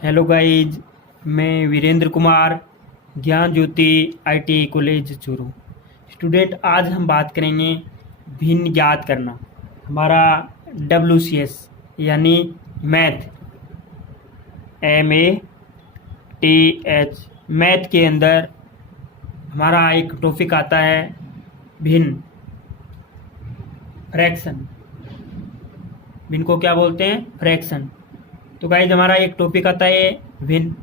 Hello guys, मैं वीरेंद्र कुमार, ज्ञान ज्योति ITI college Churu student. आज हम बात करेंगे भिन्न ज्ञात करना। हमारा WCS यानी मैथ, MATH, मैथ के अंदर हमारा एक टॉपिक आता है भिन्न, फ्रैक्शन। भिन्न को क्या बोलते हैं? फ्रैक्शन। तो गाइज हमारा एक टॉपिक आता है भिन्न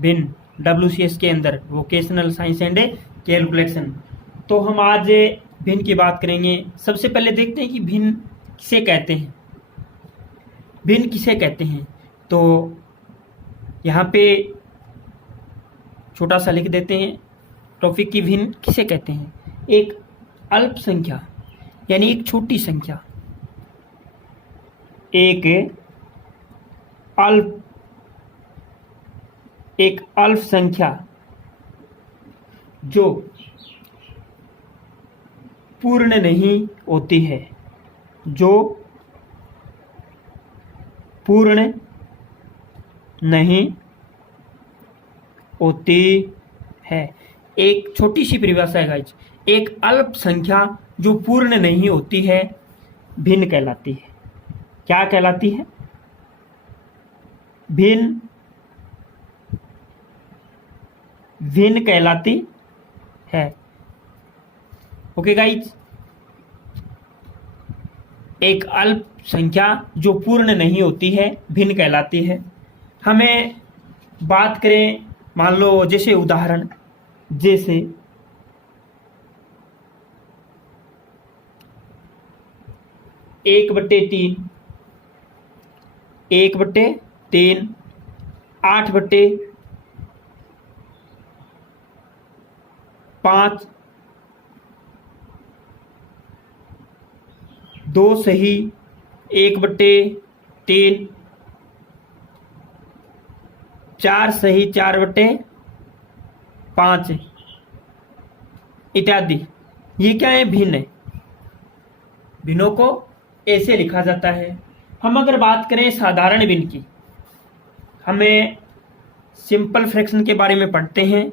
भिन्न WCS के अंदर, वोकेशनल साइंस एंड कैलकुलेशन। तो हम आज भिन्न की बात करेंगे। सबसे पहले देखते हैं कि भिन्न किसे कहते हैं। भिन्न किसे कहते हैं तो यहाँ पे छोटा सा लिख देते हैं टॉपिक की भिन्न किसे कहते हैं। एक अल्प संख्या यानी एक छोटी संख्या, एक अल्प संख्या जो पूर्ण नहीं होती है, जो पूर्ण नहीं होती है। एक छोटी सी परिभाषा है गाइज, एक अल्प संख्या जो पूर्ण नहीं होती है भिन्न कहलाती है। क्या कहलाती है? भिन्न भिन्न कहलाती है। ओके गाइज, एक अल्प संख्या जो पूर्ण नहीं होती है भिन्न कहलाती है। हमें बात करें, मान लो जैसे उदाहरण, जैसे 1/3, 1/3, 8/5, 2 सही, 1/3, 4 सही, 4/5 इत्यादि। ये क्या है? भिन्न है। भिन्नों को ऐसे लिखा जाता है। हम अगर बात करें साधारण भिन्न की, हमें सिंपल फ्रैक्शन के बारे में पढ़ते हैं।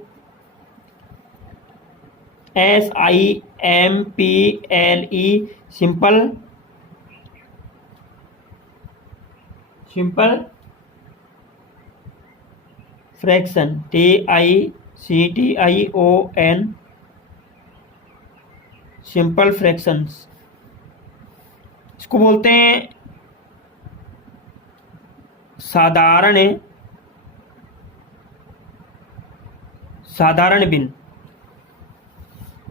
SIMPLE simple fraction, TICTION simple fractions, इसको बोलते हैं साधारण भिन्न।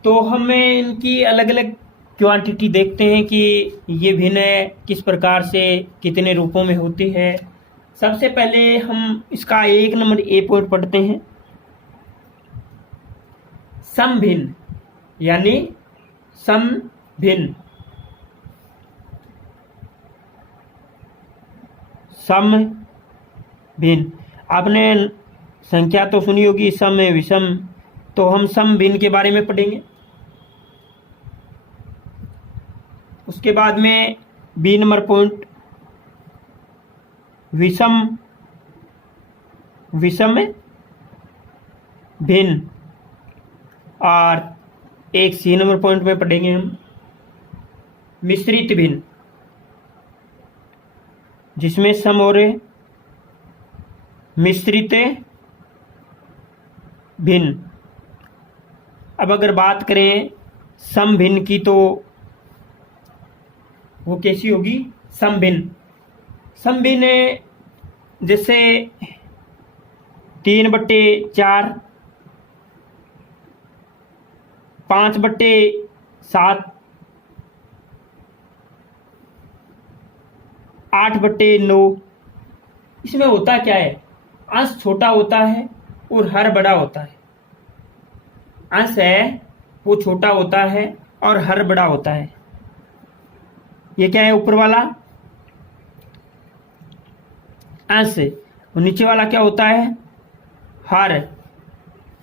तो हमें इनकी अलग अलग क्वांटिटी देखते हैं कि ये भिन्न किस प्रकार से कितने रूपों में होती है। सबसे पहले हम इसका 1 नंबर ए पॉइंट पढ़ते हैं। समभिन्न यानी समभिन्न, समभिन्न। आपने संख्या तो सुनी होगी सम विषम, तो हम समभिन्न के बारे में पढ़ेंगे। उसके बाद में बी नंबर पॉइंट विषम भिन्न, और एक सी नंबर पॉइंट में पढ़ेंगे हम मिश्रित भिन्न, जिसमें सम और मिश्रित भिन्न। अब अगर बात करें सम भिन्न की, तो वो कैसी होगी? समभिन्न जैसे 3/4, 5/7, 8/9। इसमें होता क्या है? अंश छोटा होता है और हर बड़ा होता है। अंश है वो छोटा होता है और हर बड़ा होता है। ये क्या है? ऊपर वाला अंश, और नीचे वाला क्या होता है? हर।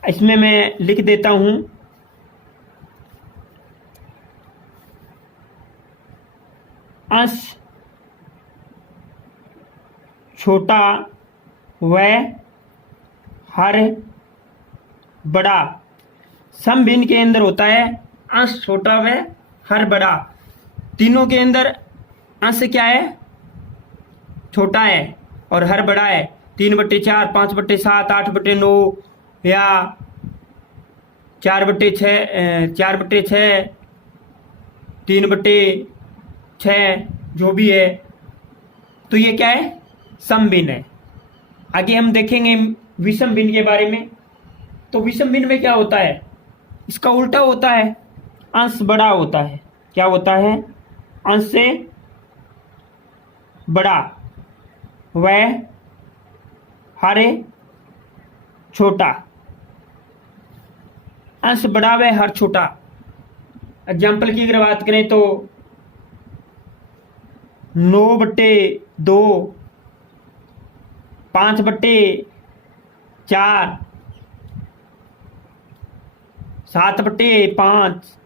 इसमें मैं लिख देता हूं, अंश छोटा वह हर बड़ा। सम भिन्न के अंदर होता है अंश छोटा व हर बड़ा। तीनों के अंदर अंश क्या है? छोटा है और हर बड़ा है। 3/4, 5/7, 8/9 या 4/6, 4/6, 3/6 जो भी है, तो ये क्या है? सम भिन्न है। आगे हम देखेंगे विषम भिन्न के बारे में। तो विषम भिन्न में क्या होता है? इसका उल्टा होता है, अंश बड़ा होता है। क्या होता है? अंश से बड़ा वह हर छोटा। अंश बड़ा वह हर छोटा। एग्जाम्पल की अगर बात करें तो 9/2, 5/4, 7/5,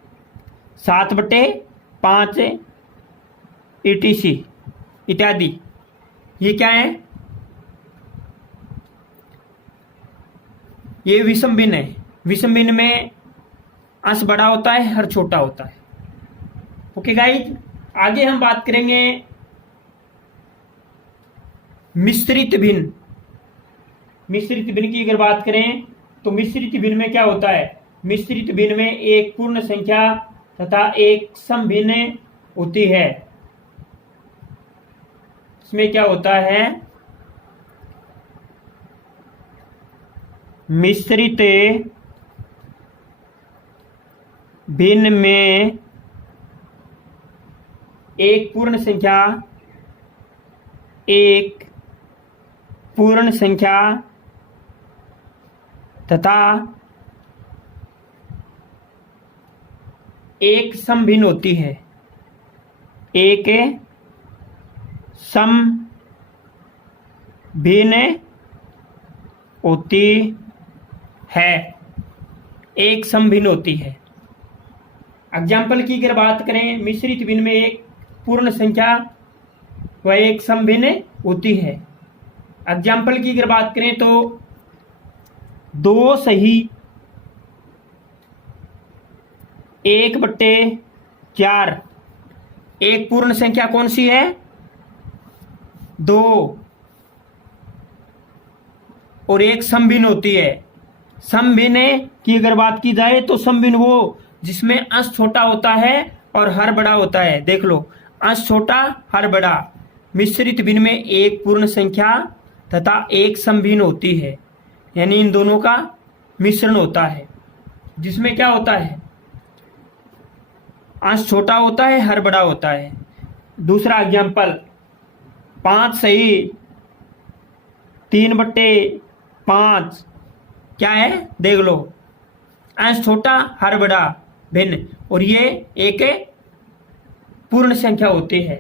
7/5 etc इत्यादि। ये क्या है? ये विषम भिन्न है। विषम भिन्न में अंश बड़ा होता है, हर छोटा होता है। ओके गाइस, आगे हम बात करेंगे मिश्रित भिन्न। मिश्रित भिन्न की अगर बात करें तो मिश्रित भिन्न में क्या होता है? मिश्रित भिन्न में एक पूर्ण संख्या तथा एक सम भिन्न होती है। इसमें क्या होता है? मिश्रित भिन्न में एक पूर्ण संख्या तथा एक सम भिन्न होती है। एक सम भिन्न होती है। एक सम भिन्न होती है। एग्जाम्पल की अगर बात करें, मिश्रित भिन्न में एक पूर्ण संख्या व एक सम भिन्न होती है। एग्जाम्पल की अगर बात करें तो 2 सही 1/4। एक पूर्ण संख्या कौन सी है? 2। और एक सम भिन्न होती है। सम भिन्न की अगर बात की जाए तो सम भिन्न वो जिसमें अंश छोटा होता है और हर बड़ा होता है। देख लो, अंश छोटा हर बड़ा। मिश्रित भिन्न में एक पूर्ण संख्या तथा एक सम भिन्न होती है, यानी इन दोनों का मिश्रण होता है, जिसमें क्या होता है? अंश छोटा होता है, हर बड़ा होता है। दूसरा एग्जाम्पल 5 सही 3/5 क्या है? देख लो, अंश छोटा हर बड़ा भिन्न, और ये एक पूर्ण संख्या होती है।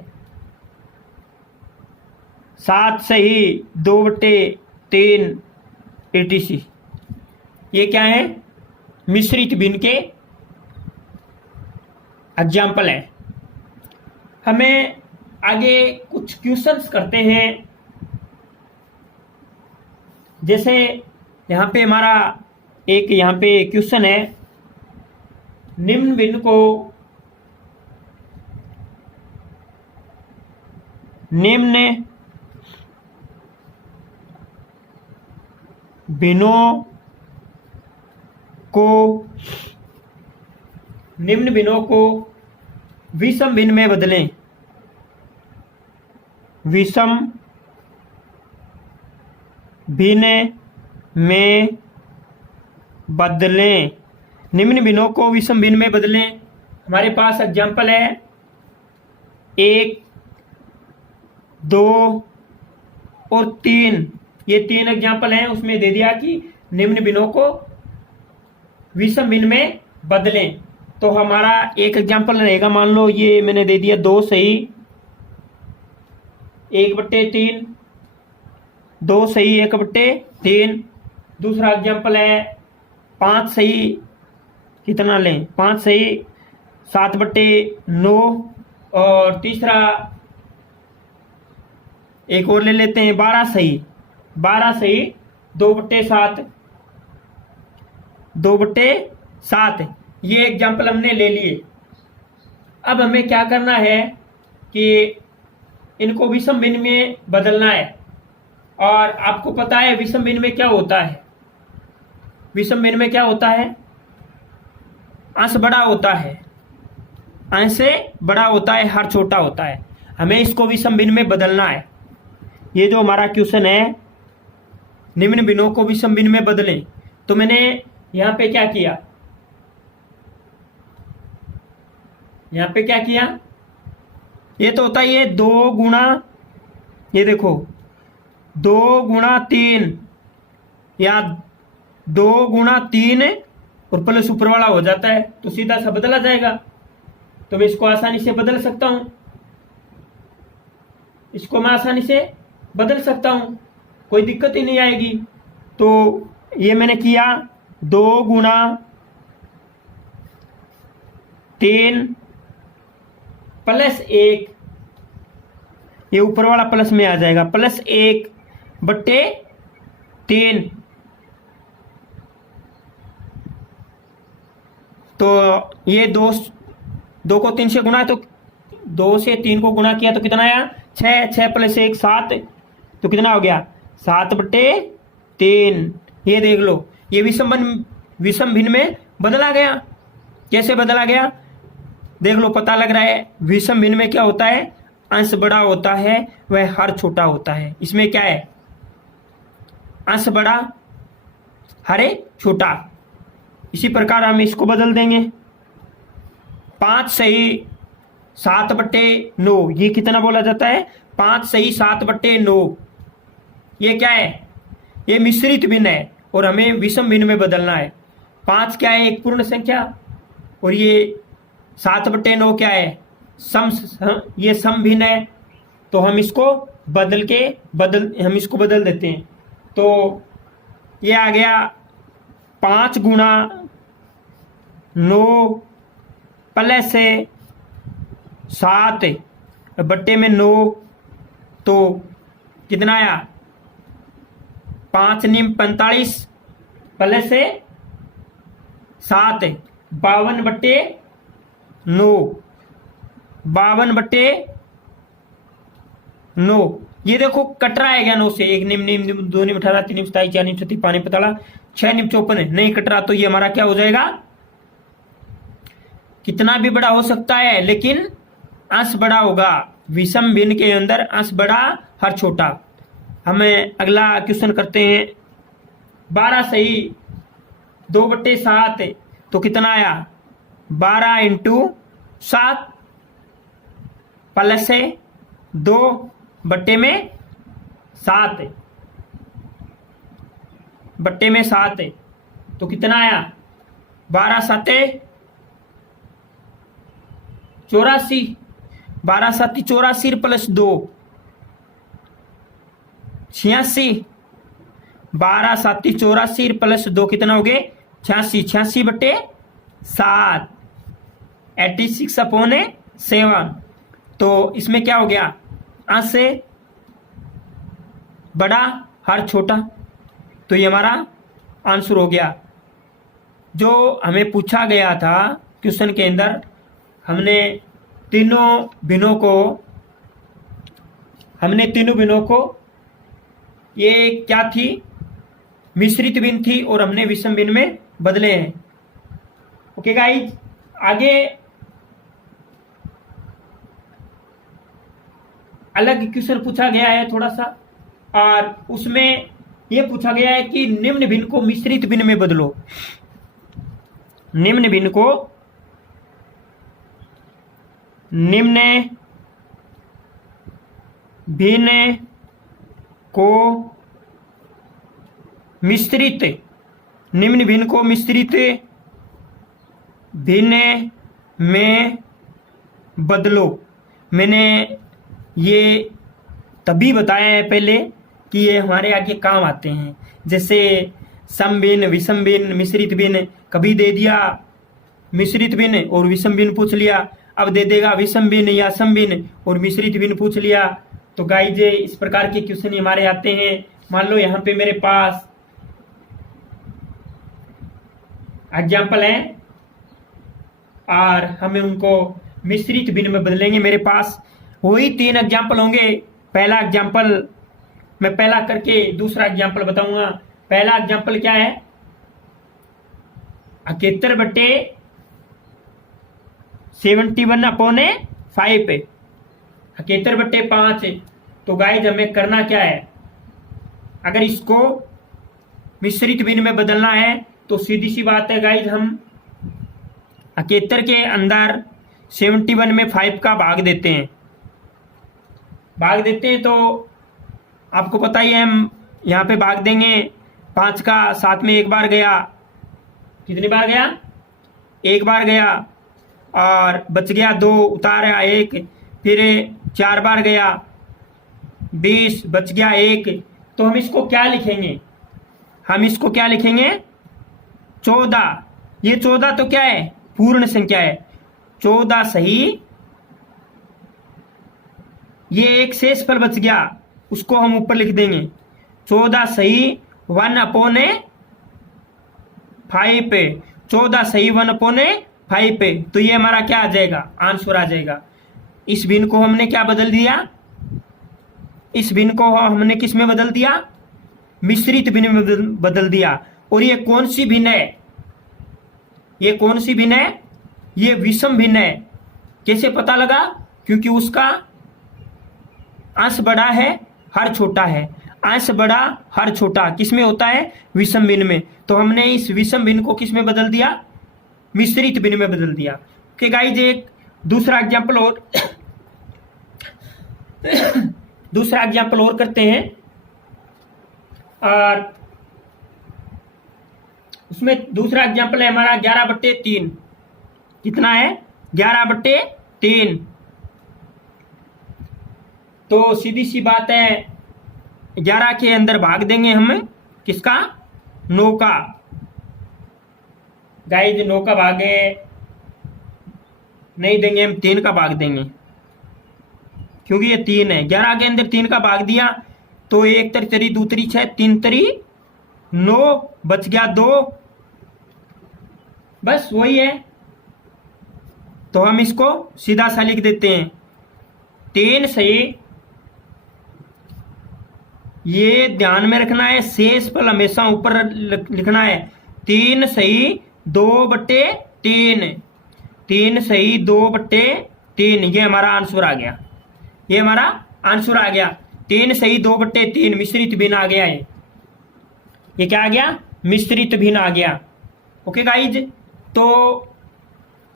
7 सही 2/3 etc। ये क्या है? मिश्रित भिन्न के एग्जाम्पल है। हमें आगे कुछ क्वेश्चंस करते हैं। जैसे यहाँ पे हमारा एक यहाँ पे क्वेश्चन है, निम्न भिन्न भिन्नों को विषम भिन्न में बदलें। विषम भिन्न में बदलें। निम्न भिन्नों को विषम भिन्न में बदलें। हमारे पास एग्जाम्पल है 1, 2 और 3। ये 3 एग्जाम्पल हैं। उसमें दे दिया कि निम्न भिन्नों को विषम भिन्न में बदलें। तो हमारा एक एग्जाम्पल रहेगा, मान लो ये मैंने दे दिया 2 सही 1/3, 2 सही 1/3। दूसरा एग्जाम्पल है 5 सही कितना लें? 5 सही 7/9। और तीसरा एक और ले लेते हैं 12 सही 12 सही 2/7, 2/7 ये एग्जाम्पल हमने ले लिए। अब हमें क्या करना है कि इनको विषम भिन्न में बदलना है। और आपको पता है विषम भिन्न में क्या होता है, विषम भिन्न में क्या होता है, अंश बड़ा होता है, अंश से बड़ा होता है, हर छोटा होता है। हमें इसको विषम भिन्न में बदलना है। ये जो हमारा क्वेश्चन है, निम्न भिन्नों को विषम भिन्न में बदलें, तो मैंने यहां पे क्या किया, यहां पे क्या किया, ये तो होता है ये 2 गुणा, ये देखो 2 गुणा 3 या 2 गुणा 3 और प्लस ऊपर वाला हो जाता है, तो सीधा सा बदला जाएगा। तो मैं इसको आसानी से बदल सकता हूं, इसको मैं आसानी से बदल सकता हूं, कोई दिक्कत ही नहीं आएगी। तो ये मैंने किया 2 गुणा 3 प्लस 1, ये ऊपर वाला प्लस में आ जाएगा, प्लस 1/3। तो ये 2 को 3 से गुणा है, तो 2 से 3 को गुणा किया तो कितना आया, 6, 6 प्लस 1 7, तो कितना हो गया 7/3। ये देख लो, ये विषम भिन्न में बदला गया। कैसे बदला गया देख लो, पता लग रहा है। विषम भिन्न में क्या होता है, अंश बड़ा होता है वह हर छोटा होता है। इसमें क्या है, अंश बड़ा हरे छोटा। इसी प्रकार हम इसको बदल देंगे, 5 सही 7/9, ये कितना बोला जाता है, 5 सही 7/9। ये क्या है, ये मिश्रित भिन्न है और हमें विषम भिन्न में बदलना है। 5 क्या है, एक पूर्ण संख्या, और ये 7/9 क्या है, ये सम भिन्न है। तो हम इसको बदल देते हैं। तो ये आ गया 5 गुणा 9 प्लस 7/9, तो कितना आया, 5 × 45 प्लस 7, 52/9, 52/9। ये देखो कट रहा है क्या 9 से, 1 निम 2 निम 18 3 निम 27 4 निम 36 5 निम 45 6 निम 54 नहीं कट रहा, तो ये हमारा क्या हो जाएगा, कितना भी बड़ा हो सकता है लेकिन अंश बड़ा होगा। विषम भिन्न के अंदर अंश बड़ा हर छोटा। हमें अगला क्वेश्चन करते हैं। 12 सही 2/7, तो कितना आया, 12 × 7 प्लस 2/7 तो कितना आया, 12 × 7 84, 12 × 7 84 प्लस 2 86, 12 × 7 84 प्लस 2 कितना हो गए 86, 86/7, 86/7। तो इसमें क्या हो गया, अंश से बड़ा हर छोटा, तो ये हमारा आंसर हो गया। जो हमें पूछा गया था क्वेश्चन के अंदर, हमने तीनों भिन्नों को ये क्या थी, मिश्रित भिन्न थी और हमने विषम भिन्न में बदले हैं। ओके गाइज, आगे अलग क्वेश्चन पूछा गया है थोड़ा सा, और उसमें यह पूछा गया है कि निम्न भिन्न को मिश्रित भिन्न में बदलो। निम्न भिन्न को मिश्रित भिन्न में बदलो। मैंने ये तभी बताया है पहले कि ये हमारे आगे काम आते हैं। जैसे सम भिन्न, विषम भिन्न, मिश्रित भिन्न, कभी दे दिया मिश्रित भिन्न और विषम भिन्न पूछ लिया, अब दे देगा विषम भिन्न या सम भिन्न और मिश्रित भिन्न पूछ लिया। तो गाइज इस प्रकार के क्वेश्चन हमारे आते हैं। मान लो यहाँ पे मेरे पास एग्जाम्पल है और हमें उनको मिश्रित भिन्न में बदलेंगे। मेरे पास वही 3 एग्जाम्पल होंगे। पहला एग्जाम्पल मैं पहला करके दूसरा एग्जाम्पल बताऊंगा। पहला एग्जाम्पल क्या है, 71/71/5 है, 71/5 है। तो गाइज हमें करना क्या है, अगर इसको मिश्रित भिन्न में बदलना है तो सीधी सी बात है गाइज, हम 71 के अंदर 71 में 5 का भाग देते हैं। तो आपको पता ही है, हम यहाँ पे भाग देंगे 5 का, साथ में एक बार गया, कितनी बार गया, एक बार गया, और बच गया 2, उतारा 1, फिर 4 बार गया 20, बच गया 1। तो हम इसको क्या लिखेंगे, हम इसको क्या लिखेंगे, 14। ये 14 तो क्या है, पूर्ण संख्या है, 14 सही, ये एक शेष फल बच गया, उसको हम ऊपर लिख देंगे 14 सही 1/5, 14 सही 1/5। तो ये हमारा क्या आ जाएगा, आंसर आ जाएगा। इस भिन्न को हमने क्या बदल दिया, इस भिन्न को हमने किस में बदल दिया, मिश्रित भिन्न में बदल दिया। और ये कौन सी भिन्न है, ये कौन सी भिन्न है, ये विषम भिन्न है। कैसे पता लगा, क्योंकि उसका अंश बड़ा है हर छोटा है, अंश बड़ा हर छोटा किसमें होता है, विषम भिन्न में। तो हमने इस विषम भिन्न को किस में बदल दिया, मिश्रित भिन्न में बदल दिया। ओके गाइज, एक दूसरा एग्जाम्पल और दूसरा एग्जाम्पल और करते हैं, और उसमें दूसरा एग्जाम्पल है हमारा 11/3। कितना है, 11/3। तो सीधी सी बात है, 11 के अंदर भाग देंगे हम किसका, 9 का। गाइज 9 का भागे नहीं देंगे, हम 3 का भाग देंगे, क्योंकि ये 3 है। 11 के अंदर 3 का भाग दिया तो 1 तरी 3 2 तरी 6 3 तरी 9, बच गया 2, बस वही है। तो हम इसको सीधा सा लिख देते हैं 3 सही, ये ध्यान में रखना है, शेष फल हमेशा ऊपर लिखना है। 3 सही 2/3, 3 सही 2/3, ये हमारा आंसर आ गया, ये हमारा आंसर आ गया। 3 सही 2/3 मिश्रित भिन्न आ गया। ये क्या आ गया, मिश्रित भिन्न आ गया। ओके गाइज, तो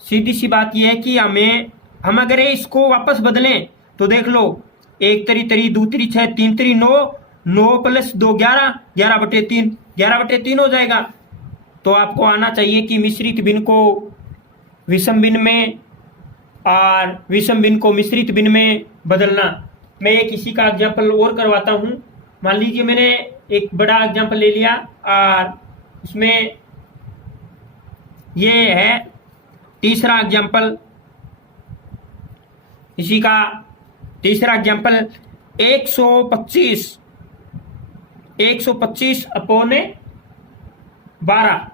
सीधी सी बात यह है कि हम अगर इसको वापस बदलें तो देख लो, 1 तरी 2 तरी 6 3 तरी 9, 9 + 2 11, 11/3, 11/3 हो जाएगा। तो आपको आना चाहिए कि मिश्रित भिन्न को विषम भिन्न में और विषम भिन्न को मिश्रित भिन्न में बदलना। मैं एक इसी का एग्जाम्पल और करवाता हूँ। मान लीजिए मैंने एक बड़ा एग्जाम्पल ले लिया और उसमें ये है तीसरा एग्जाम्पल, इसी का तीसरा एग्जाम्पल 125 125/12,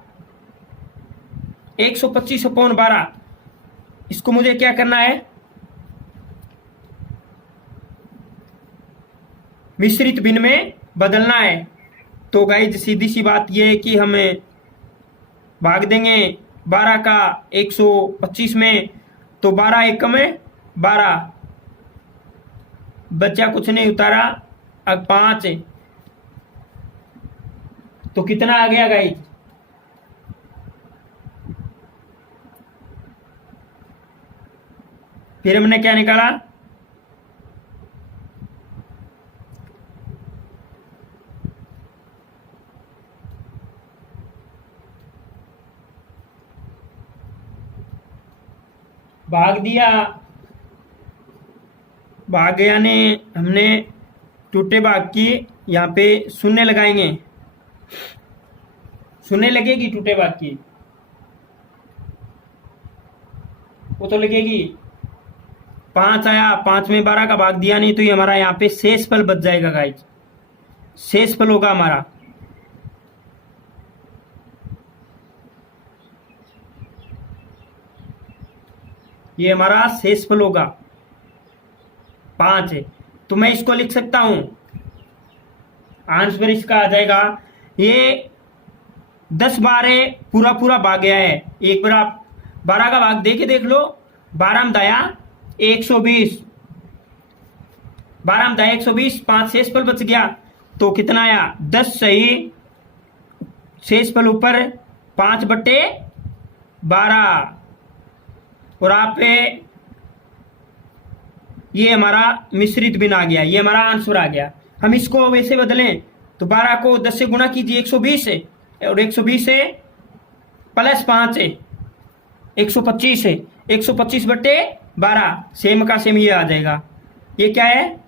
125/12। इसको मुझे क्या करना है, मिश्रित भिन्न में बदलना है। तो गाइज सीधी सी बात यह है कि हमें भाग देंगे 12 का 125 में, तो 12 एकम में 12, बच्चा कुछ नहीं, उतारा अब 5, तो कितना आ गया गाइज, फिर हमने क्या निकाला, भाग दिया, भाग यानी हमने टूटे भाग की यहाँ पे शून्य लगाएंगे, शून्य लगेगी टूटे भाग की, वो तो लगेगी। 5 आया, 5 में 12 का भाग दिया नहीं, तो ये हमारा यहाँ पे शेष फल बच जाएगा गाइज, शेषफल होगा हमारा, ये हमारा शेषफल होगा 5 है। तो मैं इसको लिख सकता हूं, आंसर इसका आ जाएगा, ये 10 12 पूरा पूरा भाग गया है। एक बार आप 12 का भाग देके देख लो, 12 में दाया 120, 12 में दाया 120, 5 शेषफल बच गया तो कितना आया 10 सही, शेषफल ऊपर 5/12 और आप ये हमारा मिश्रित भिन्न आ गया, ये हमारा आंसर आ गया। हम इसको वैसे बदलें तो 12 को 10 से गुणा कीजिए 120 है, और 120 है प्लस 5 है 125 है, 125/12 सेम का सेम ये आ जाएगा। ये क्या है,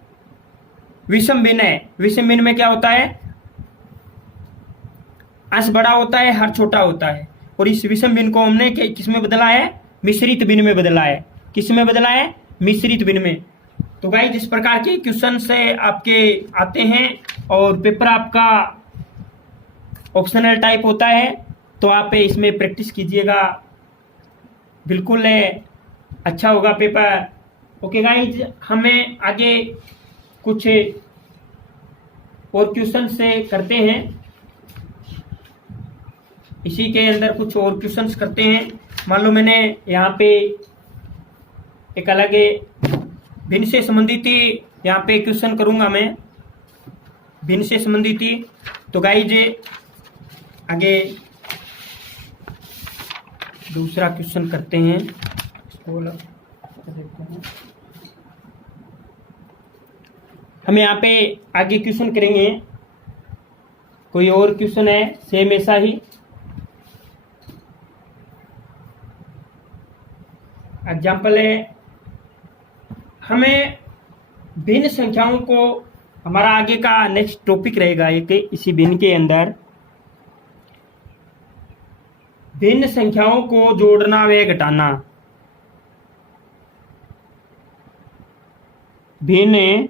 विषम भिन्न है। विषम भिन्न में क्या होता है, अंश बड़ा होता है, हर छोटा होता है, और इस विषम भिन्न को हमने किसमें बदला है, मिश्रित भिन्न में बदला है। किसमें बदला है, मिश्रित भिन्न में। तो गाइस जिस प्रकार के क्वेश्चन से आपके आते हैं और पेपर आपका ऑप्शनल टाइप होता है, तो आप इसमें प्रैक्टिस कीजिएगा, बिल्कुल अच्छा होगा पेपर। ओके गाइस, हमें आगे कुछ और क्वेश्चन से करते हैं, इसी के अंदर कुछ और क्वेश्चंस करते हैं। मान लो मैंने यहाँ पे एक अलग भिन्न से संबंधित यहाँ पे क्वेश्चन करूंगा मैं, भिन्न से संबंधित। तो गाइज आगे दूसरा क्वेश्चन करते हैं, हम यहाँ पे आगे क्वेश्चन करेंगे। कोई और क्वेश्चन है सेम ऐसा ही, एग्जाम्पल है, हमें भिन्न संख्याओं को, हमारा आगे का नेक्स्ट टॉपिक रहेगा एक, इसी भिन्न के अंदर भिन्न संख्याओं को जोड़ना व घटाना। भिन्न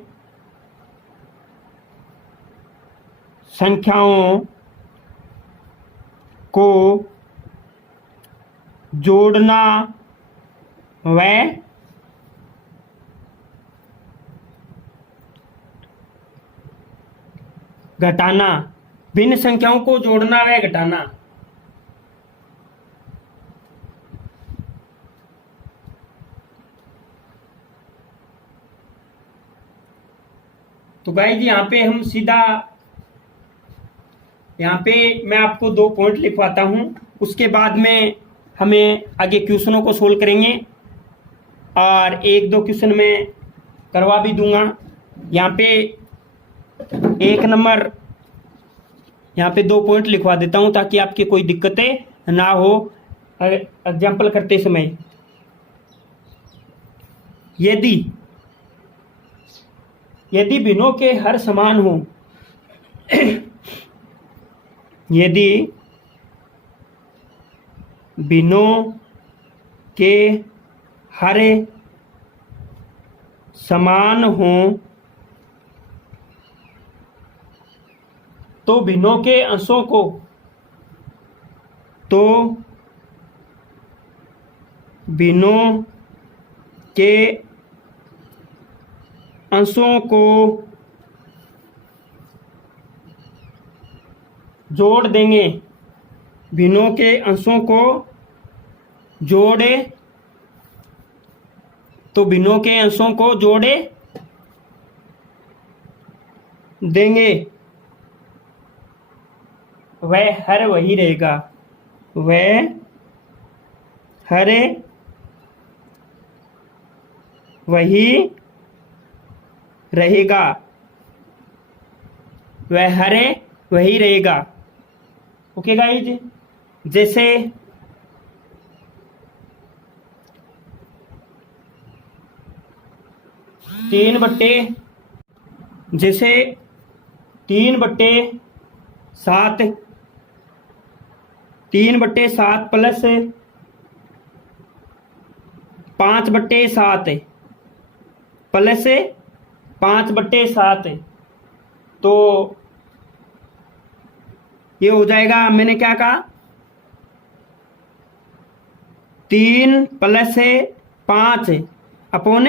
संख्याओं को जोड़ना व घटाना। भिन्न संख्याओं को जोड़ना व घटाना। तो गाइस यहाँ पे हम सीधा, यहाँ पे मैं आपको 2 पॉइंट लिखवाता हूं, उसके बाद में हमें आगे क्वेश्चनों को सोल्व करेंगे और 1-2 क्वेश्चन मैं करवा भी दूंगा। यहाँ पे 1 नंबर, यहाँ पे 2 पॉइंट लिखवा देता हूं ताकि आपकी कोई दिक्कतें ना हो एग्जाम्पल करते समय। यदि भिन्नों के हर समान हो, यदि भिन्नों के हर समान हो तो भिन्नों के अंशों को, तो भिन्नों के अंशों को जोड़ देंगे। भिन्नों के अंशों को जोड़े तो भिन्नों के अंशों को जोड़े देंगे, वह हर वही रहेगा, वह हर वही रहेगा, वह हर वही रहेगा। ओके गाइज, जैसे तीन बट्टे 3/7 प्लस 5/7 प्लस 5/7, तो ये हो जाएगा, मैंने क्या कहा, 3 + 5 अपॉन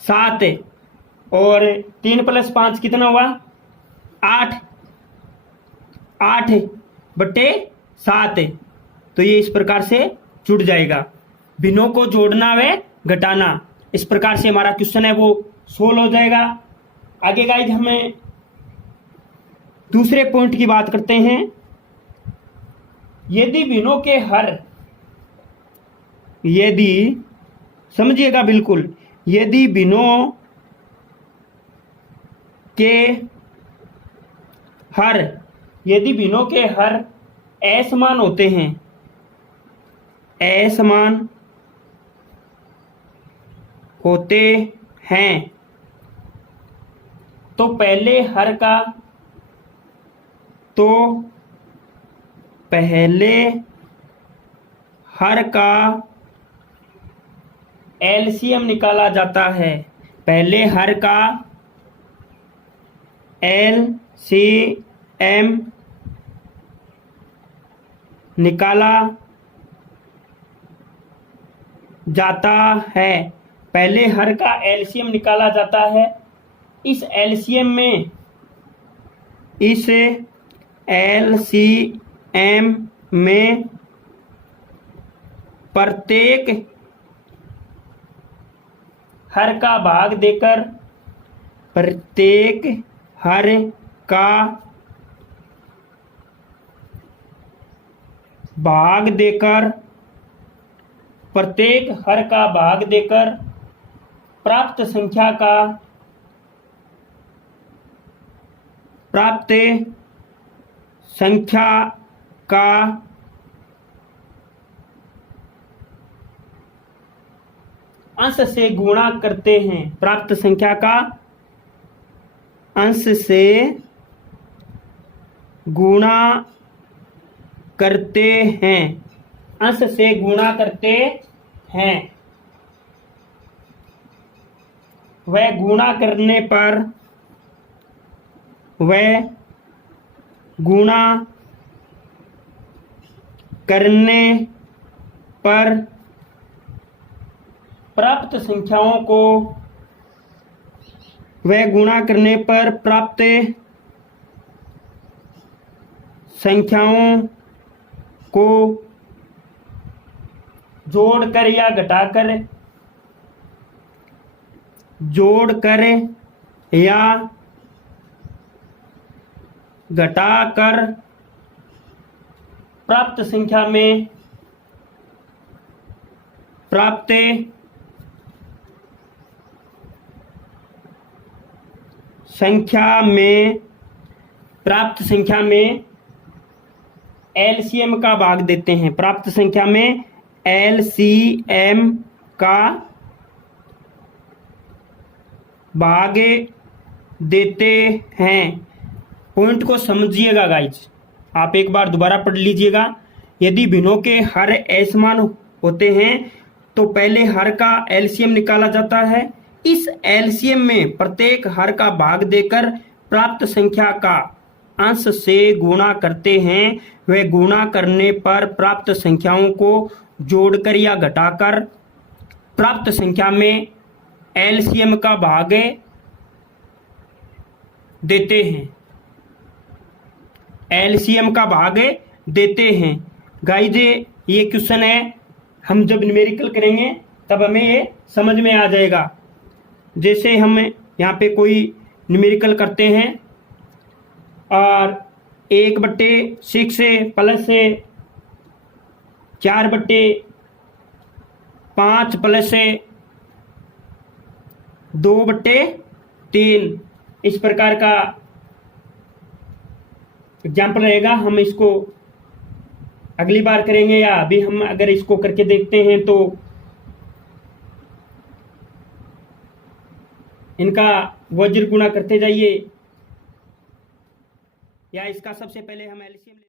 7, और 3 + 5 कितना हुआ, 8, 8/7। तो ये इस प्रकार से जुड़ जाएगा। भिन्नों को जोड़ना व घटाना, इस प्रकार से हमारा क्वेश्चन है वो सोल्व हो जाएगा। आगे गाइज हमें दूसरे पॉइंट की बात करते हैं। यदि भिन्नों के हर, यदि, समझिएगा बिल्कुल, यदि भिन्नों के हर, यदि भिन्नों के हर असमान होते हैं, असमान होते हैं, तो पहले हर का, तो पहले हर का एलसीएम निकाला जाता है। पहले हर का एलसीएम निकाला जाता है। पहले हर का एलसीएम निकाला जाता है। इस एलसीएम में, इस एलसीएम में प्रत्येक हर का भाग देकर, प्रत्येक हर का भाग देकर, प्रत्येक हर का भाग देकर प्राप्त संख्या का, प्राप्त संख्या का अंश से गुणा करते हैं। प्राप्त संख्या का अंश से गुणा करते हैं, अंश से गुणा करते हैं। वह गुणा करने पर, वह गुणा करने पर प्राप्त संख्याओं को, वह गुणा करने पर प्राप्त संख्याओं को जोड़कर या घटाकर, जोड़कर या घटाकर प्राप्त संख्या में, प्राप्त संख्या में, प्राप्त संख्या में एलसीएम का भाग देते हैं। प्राप्त संख्या में एलसीएम का भाग देते हैं। पॉइंट को समझिएगा गाइज, आप एक बार दोबारा पढ़ लीजिएगा। यदि भिन्नों के हर असमान होते हैं तो पहले हर का एलसीएम निकाला जाता है। इस एलसीएम में प्रत्येक हर का भाग देकर प्राप्त संख्या का अंश से गुणा करते हैं। वह गुणा करने पर प्राप्त संख्याओं को जोड़कर या घटाकर प्राप्त संख्या में एलसीएम का भाग देते हैं, एलसीएम का भाग देते हैं। गाइज ये क्वेश्चन है, हम जब न्यूमेरिकल करेंगे तब हमें ये समझ में आ जाएगा। जैसे हम यहाँ पे कोई न्यूमेरिकल करते हैं और 1/6 प्लस 4/5 प्लस 2/3 इस प्रकार का एग्जाम्पल रहेगा। हम इसको अगली बार करेंगे, या अभी हम अगर इसको करके देखते हैं तो इनका वज्र गुणा करते जाइए, या इसका सबसे पहले हम एलसीएम